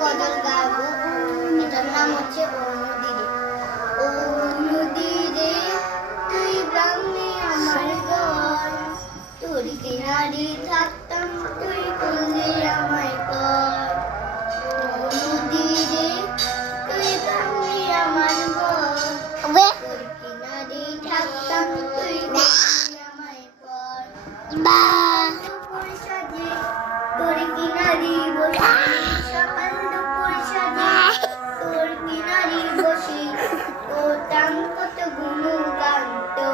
গজল গাবো, এটার নাম হচ্ছে ও নদী রে। ও নদী রে, তুই ভাঙলি আমার ঘর, তোর কিনারে থাকতাম, তুই করলি আমায় পর। ও নদী রে, তুই ভাঙলি আমার ঘর, তোর কিনারে থাকতাম, তুই করলি আমায় পর। দুপুর সাজে তোর কিনারে বসে, সকাল দুপুর সাজে তোর কিনারে বসে, করতাম কত গুণগান তো।